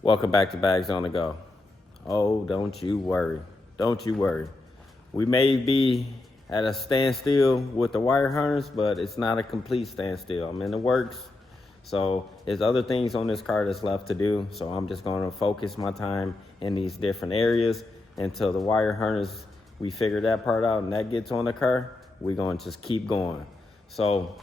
Welcome back to Bags on the Go. Oh, don't you worry. Don't you worry. We may be at a standstill with the wire harness, but it's not a complete standstill. I'm in the works. So there's other things on this car that's left to do. So I'm just going to focus my time in these different areas until the wire harness, we figure that part out and that gets on the car. We're going to just keep going. So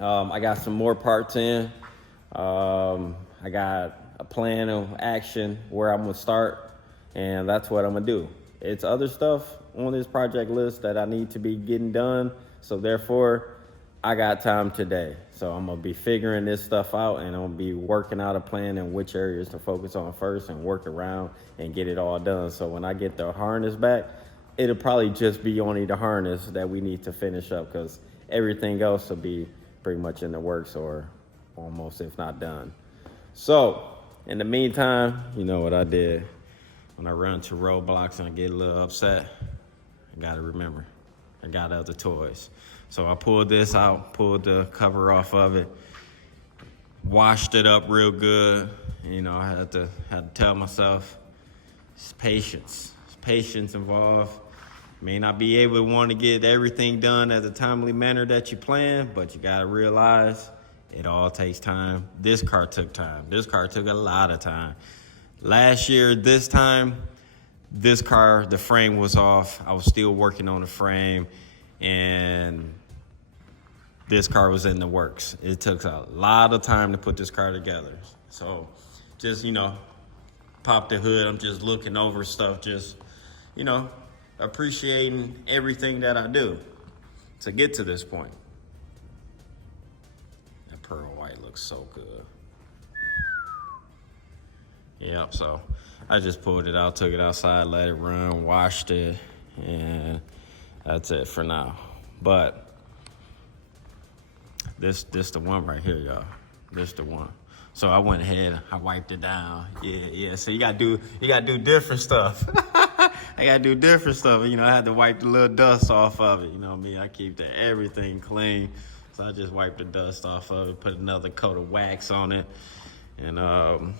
I got some more parts in. I got a plan of action where I'm gonna start, and that's what I'm gonna do. It's other stuff on this project list that I need to be getting done, so therefore I got time today. So I'm gonna be figuring this stuff out, and I'm gonna be working out a plan and which areas to focus on first and work around and get it all done. So when I get the harness back, it'll probably just be only the harness that we need to finish up, because everything else will be pretty much in the works or almost, if not done. So in the meantime, you know what I did. When I run to roadblocks and I get a little upset, I gotta remember, I got other toys. So I pulled this out, pulled the cover off of it, washed it up real good. You know, I had to tell myself, it's patience involved. May not be able to want to get everything done at the timely manner that you plan, but you gotta realize it all takes time. This car took time. This car took a lot of time. Last year, this time, this car, the frame was off. I was still working on the frame, and this car was in the works. It took a lot of time to put this car together. So just, pop the hood. I'm just looking over stuff, just, appreciating everything that I do to get to this point. Pearl white looks so good. Yep, so I just pulled it out, took it outside, let it run, washed it, and that's it for now. But this the one right here, y'all. This the one. So I went ahead, I wiped it down. Yeah. So you gotta do different stuff. I gotta do different stuff. I had to wipe the little dust off of it. You know me, I keep everything clean. So I just wiped the dust off of it, put another coat of wax on it, and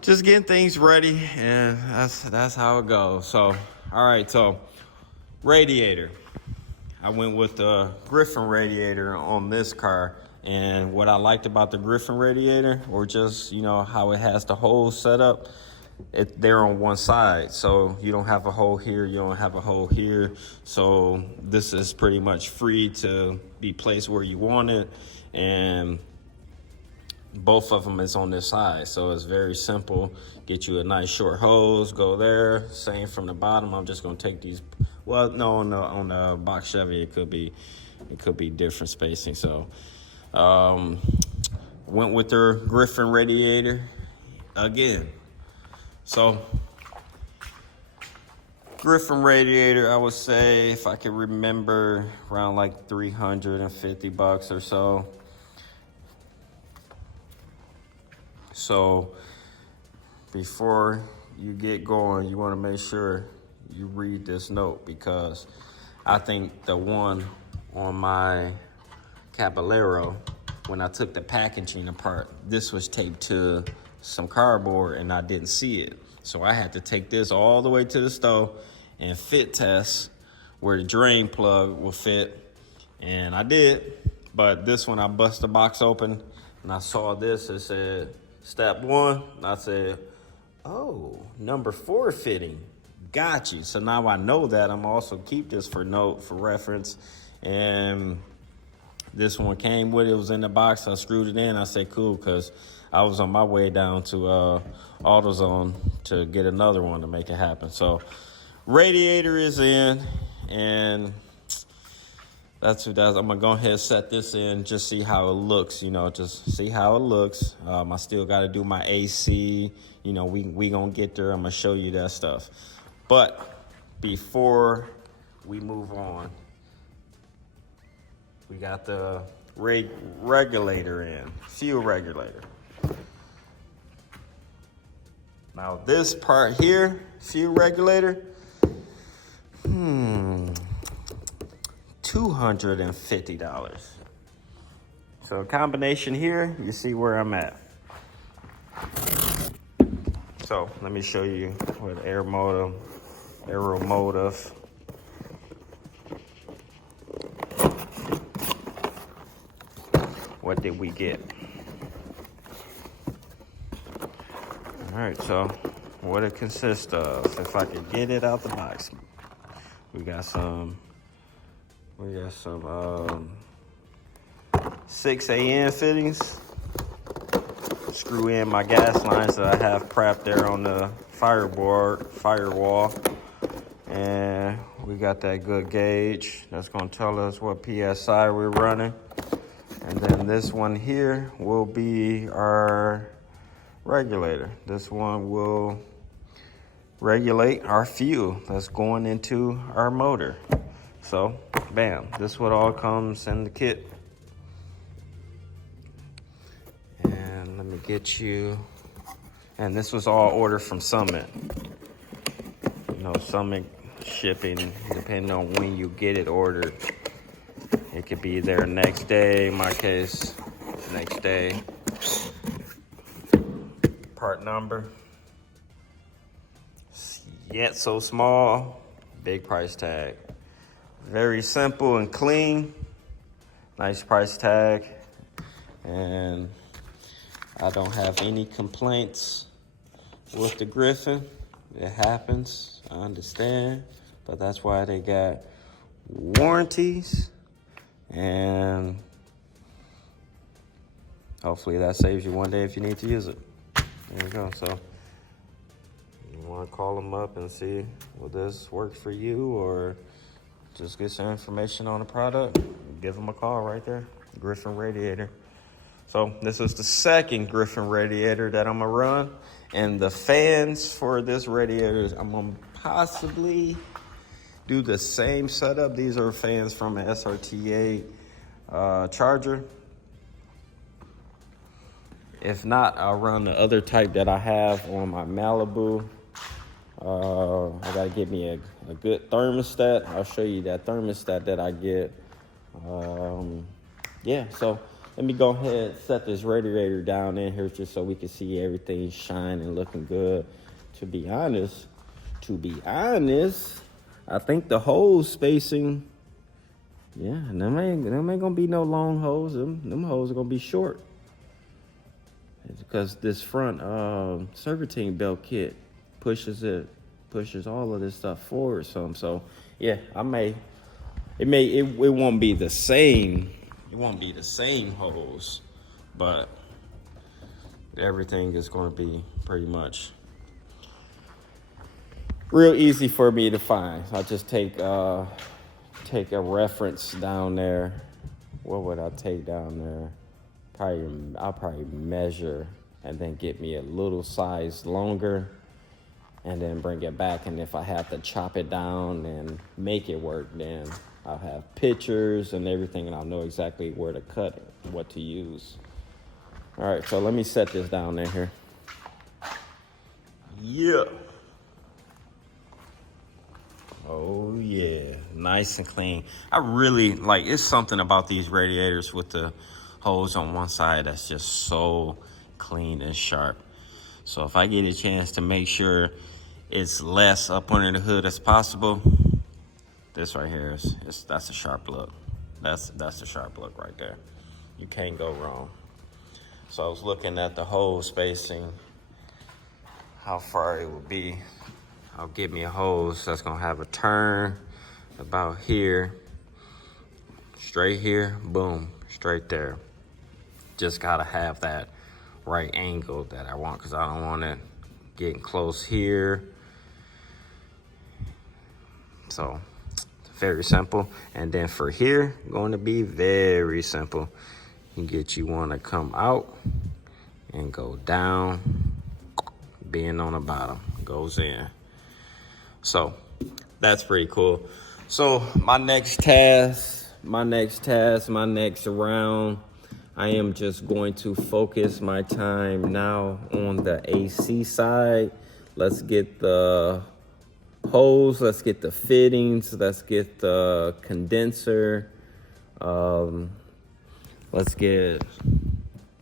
just getting things ready, and that's how it goes. So, all right, so radiator. I went with the Griffin radiator on this car, and what I liked about the Griffin radiator, or just, how it has the hole set up, they're on one side, so you don't have a hole here, you don't have a hole here, so this is pretty much free to be placed where you want it, and both of them is on this side, so it's very simple. Get you a nice short hose, go there. Same from the bottom. I'm just gonna take these. Well, no, on the box Chevy it could be different spacing. So went with their Griffin radiator again. So Griffin radiator, I would say, if I can remember, around like $350 or so. So before you get going, you want to make sure you read this note, because I think the one on my Caballero, when I took the packaging apart, this was taped to some cardboard and I didn't see it. So I had to take this all the way to the stove and fit test where the drain plug will fit. And I did, but this one I bust the box open and I saw this, it said step 1. I said, oh, number 4 fitting. Got you. So now I know that. I'm also keep this for reference. And this one came with it. It was in the box. I screwed it in. I said, cool, because I was on my way down to AutoZone to get another one to make it happen. So radiator is in, and that's I'm gonna go ahead and set this in, just see how it looks, just see how it looks. I still got to do my AC, we gonna get there. I'm gonna show you that stuff. But before we move on, we got the regulator in, fuel regulator. Now this part here, fuel regulator, $250. So a combination here, you see where I'm at. So let me show you with Aeromotive. What did we get? All right, so what it consists of, if I could get it out the box. We got some 6 AN fittings. Screw in my gas lines that I have prepped there on the firewall. And we got that good gauge that's gonna tell us what PSI we're running. And then this one here will be our regulator. This one will regulate our fuel that's going into our motor. So, bam, this what all comes in the kit. And let me get you, and this was all ordered from Summit. You know, Summit shipping, depending on when you get it ordered. It could be there next day, in my case, next day. Part number. Yet so small, big price tag. Very simple and clean. Nice price tag. And I don't have any complaints with the Griffin. It happens, I understand. But that's why they got warranties. And hopefully that saves you one day if you need to use it. There you go. So you want to call them up and see will this work for you, or just get some information on the product, give them a call right there. Griffin Radiator. So this is the second Griffin Radiator that I'm gonna run, and the fans for this radiator, I'm gonna possibly do the same setup. These are fans from an SRT8 charger. If not, I'll run the other type that I have on my Malibu. I gotta get me a good thermostat. I'll show you that thermostat that I get. Yeah, so let me go ahead and set this radiator down in here just so we can see everything shining, looking good. To be honest, I think the hose spacing, yeah, them ain't gonna be no long hose. Them hoes are gonna be short. It's because this front serpentine belt kit pushes all of this stuff forward some. So yeah, it won't be the same. It won't be the same hose, but everything is going to be pretty much real easy for me to find. I'll just take a reference down there. What would I take down there? I'll probably measure and then get me a little size longer and then bring it back. And if I have to chop it down and make it work, then I'll have pictures and everything, and I'll know exactly where to cut it, what to use. All right, so let me set this down in here. Yeah. Oh yeah, nice and clean. I really like, it's something about these radiators with the hose on one side that's just so clean and sharp. So if I get a chance to make sure it's less up under the hood as possible, this right here that's a sharp look. That's a sharp look right there. You can't go wrong. So I was looking at the hose spacing, how far it would be. I'll get me a hose that's gonna have a turn about here, straight here, boom, straight there. Just gotta have that right angle that I want, because I don't want it getting close here. So very simple. And then for here, going to be very simple. You want to come out and go down, being on the bottom, goes in. So that's pretty cool. So my next round, I am just going to focus my time now on the AC side. Let's get the hose, let's get the fittings, let's get the condenser. Let's get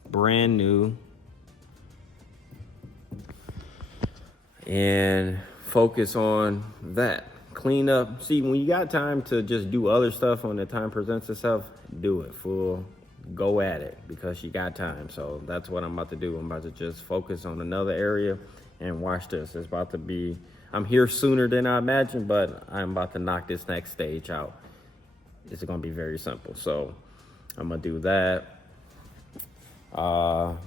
brand new and focus on that. Clean up. See, when you got time to just do other stuff when the time presents itself, do it. Full go at it because you got time. So that's what I'm about to do. I'm about to just focus on another area and watch this. It's about to be, I'm here sooner than I imagined, but I'm about to knock this next stage out. It's gonna be very simple. So I'm gonna do that.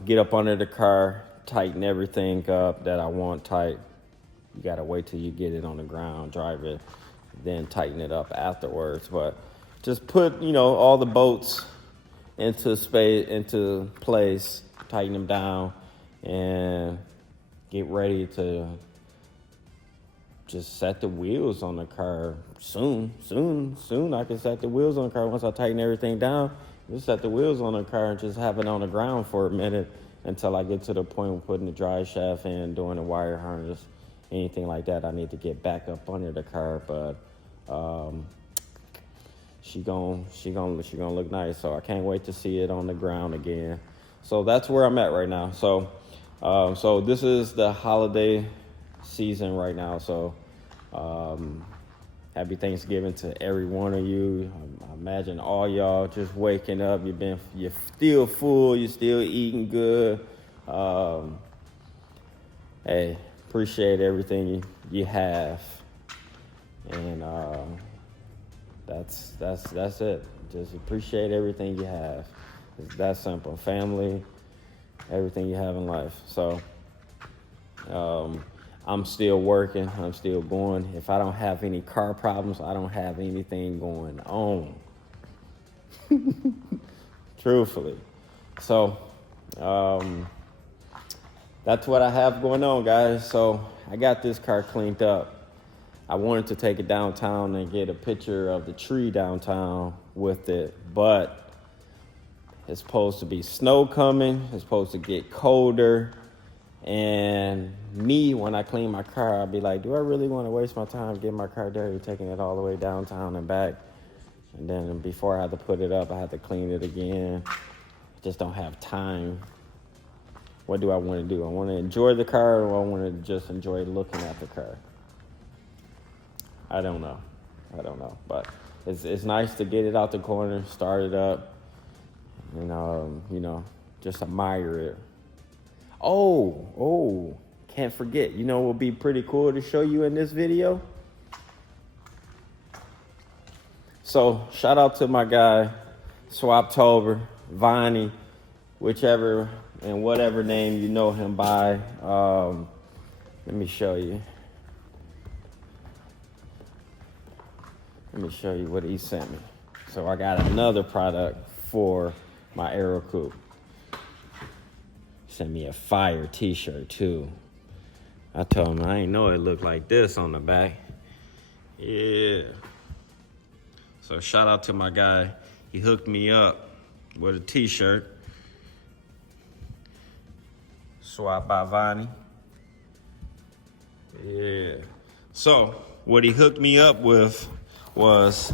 Get up under the car, tighten everything up that I want tight. You gotta wait till you get it on the ground, drive it, then tighten it up afterwards. But just put, all the bolts into place, tighten them down, and get ready to just set the wheels on the car soon. I can set the wheels on the car once I tighten everything down. Just set the wheels on the car and just have it on the ground for a minute until I get to the point of putting the drive shaft in, doing the wire harness, anything like that. I need to get back up under the car, but she gonna look nice. So I can't wait to see it on the ground again. So that's where I'm at right now. So so this is the holiday season right now. So happy Thanksgiving to every one of you. I imagine all y'all just waking up. You're still full. You're still eating good. Hey, appreciate everything you have, and that's it. Just appreciate everything you have. It's that simple. Family, everything you have in life. So I'm still working. I'm still going. If I don't have any car problems, I don't have anything going on. Truthfully. So that's what I have going on, guys. So I got this car cleaned up. I wanted to take it downtown and get a picture of the tree downtown with it, but it's supposed to be snow coming. It's supposed to get colder. And me, when I clean my car, I'll be like, do I really want to waste my time getting my car dirty, taking it all the way downtown and back? And then before I have to put it up, I have to clean it again. I just don't have time. What do I want to do? I want to enjoy the car, or I want to just enjoy looking at the car? I don't know. But it's nice to get it out the corner, start it up, and just admire it. Oh, can't forget. What would be pretty cool to show you in this video? So shout out to my guy, Swaptober, Vonnie, whichever and whatever name you know him by. Let me show you. Let me show you what he sent me. So I got another product for my Aero Coupe. Sent me a fire t-shirt too. I told him I ain't know it looked like this on the back. Yeah. So shout out to my guy. He hooked me up with a t-shirt. Swap by Vonnie. Yeah. So what he hooked me up with was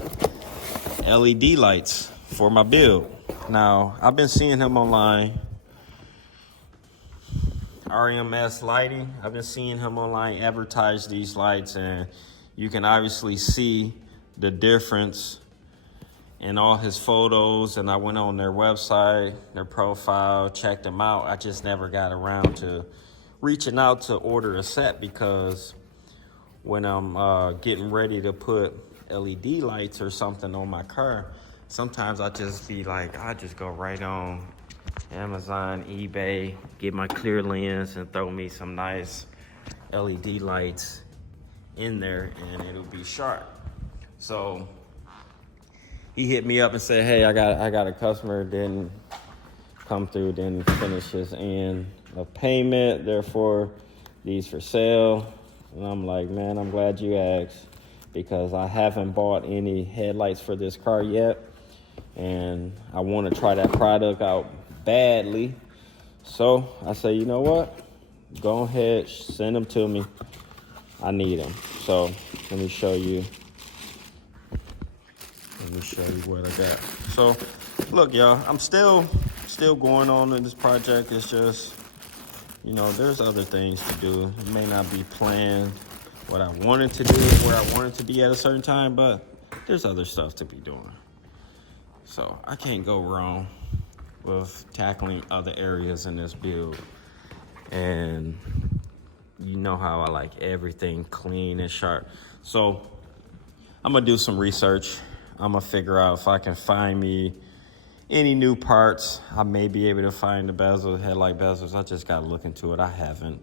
LED lights for my build. Now, I've been seeing him online. RMS Lighting. I've been seeing him online advertise these lights, and you can obviously see the difference in all his photos. And I went on their website, their profile, checked them out. I just never got around to reaching out to order a set, because when I'm getting ready to put LED lights or something on my car, sometimes I just be like, I just go right on Amazon, eBay, get my clear lens and throw me some nice LED lights in there, and it'll be sharp. So he hit me up and said, hey, I got a customer, didn't come through, didn't finish his end of payment, therefore these for sale. And I'm like, man, I'm glad you asked, because I haven't bought any headlights for this car yet, and I want to try that product out badly. So I say, you know what? Go ahead, send them to me. I need them. So let me show you. What I got. So look, y'all, I'm still going on in this project. It's just you know, there's other things to do. It may not be planned what I wanted to do, where I wanted to be at a certain time, but there's other stuff to be doing. So I can't go wrong with tackling other areas in this build. And you know how I like everything clean and sharp. So I'm gonna do some research. I'm gonna figure out if I can find me any new parts. I may be able to find the bezels, headlight bezels. I just gotta look into it. I haven't.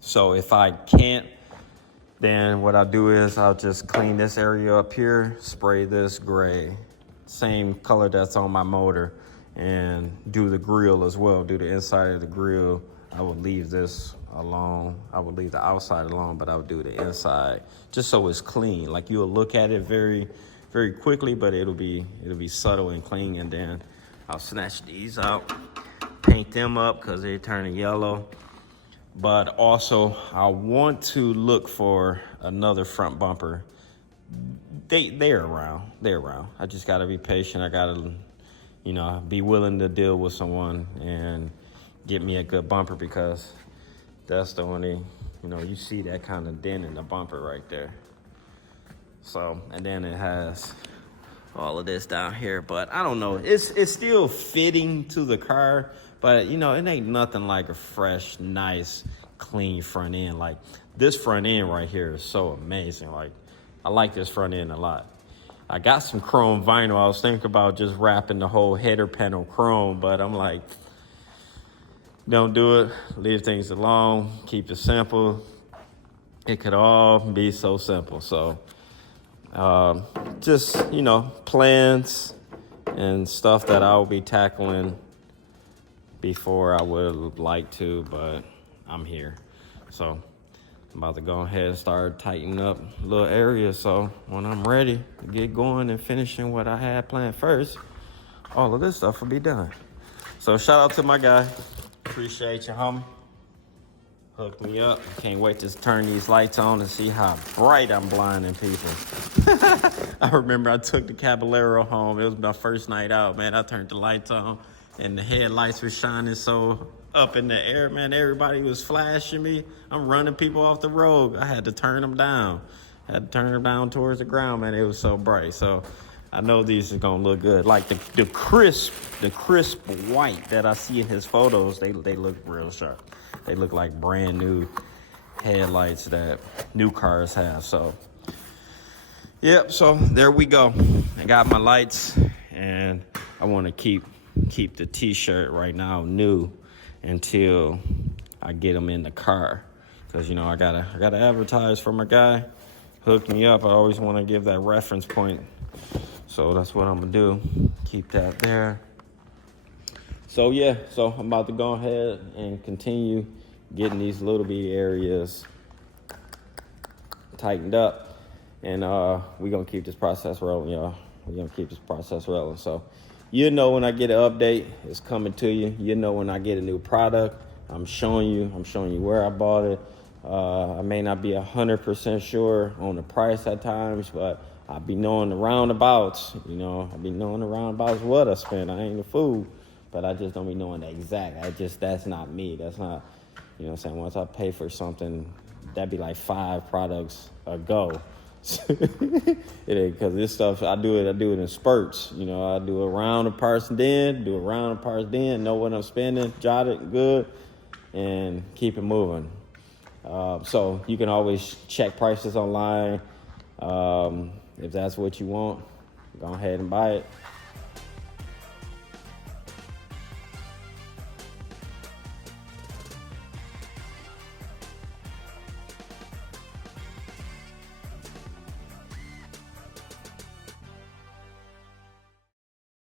So if I can't, then what I'll do is I'll just clean this area up here, spray this gray, same color that's on my motor, and do the grill as well, do the inside of the grill. I would leave this alone. I would leave the outside alone, but I would do the inside just so it's clean. Like you'll look at it very, very quickly, but it'll be subtle and clean. And then I'll snatch these out, paint them up because they're turning yellow. But also I want to look for another front bumper. They're around. I just gotta be patient. I gotta, you know, be willing to deal with someone and get me a good bumper, because that's the only, you know, you see that kind of dent in the bumper right there. So, and then it has all of this down here, but I don't know. It's still fitting to the car, but you know, it ain't nothing like a fresh, nice, clean front end. Like this front end right here is so amazing. Like I like this front end a lot. I got some chrome vinyl. I was thinking about just wrapping the whole header panel chrome, but I'm like, don't do it. Leave things alone. Keep it simple. It could all be so simple. So just, you know, plans and stuff that I'll be tackling before I would like to, but I'm here. So I'm about to go ahead and start tightening up little areas. So when I'm ready to get going and finishing what I had planned first, all of this stuff will be done. So shout out to my guy. Appreciate you, homie. Hooked me up. Can't wait to turn these lights on and see how bright I'm blinding people. I remember I took the Caballero home. It was my first night out, man. I turned the lights on and the headlights were shining so up in the air, man. Everybody was flashing me. I'm running people off the road. I had to turn them down. I had to turn them down towards the ground, man. It was so bright. So I know these are gonna look good. Like the crisp white that I see in his photos, they look real sharp. They look like brand new headlights that new cars have. So yep, so there we go. I got my lights, and I want to keep the t-shirt right now new until I get them in the car, because you know I gotta advertise for my guy. Hooked me up. I always want to give that reference point. So that's what I'm gonna do. Keep that there. So yeah, so I'm about to go ahead and continue getting these little bitty areas tightened up. And we're gonna keep this process rolling, y'all. We're gonna keep this process rolling. So you know when I get an update, it's coming to you. You know when I get a new product, I'm showing you where I bought it. I may not be 100% sure on the price at times, but I be knowing the roundabouts, you know. I be knowing the roundabouts what I spent. I ain't a fool, but I just don't be knowing the exact. That's not me. That's not, you know what I'm saying? Once I pay for something, that'd be like 5 products a go. It ain't, because this stuff, I do it in spurts. You know, I do a round of parts then, know what I'm spending, jot it good, and keep it moving. So you can always check prices online. If that's what you want, go ahead and buy it.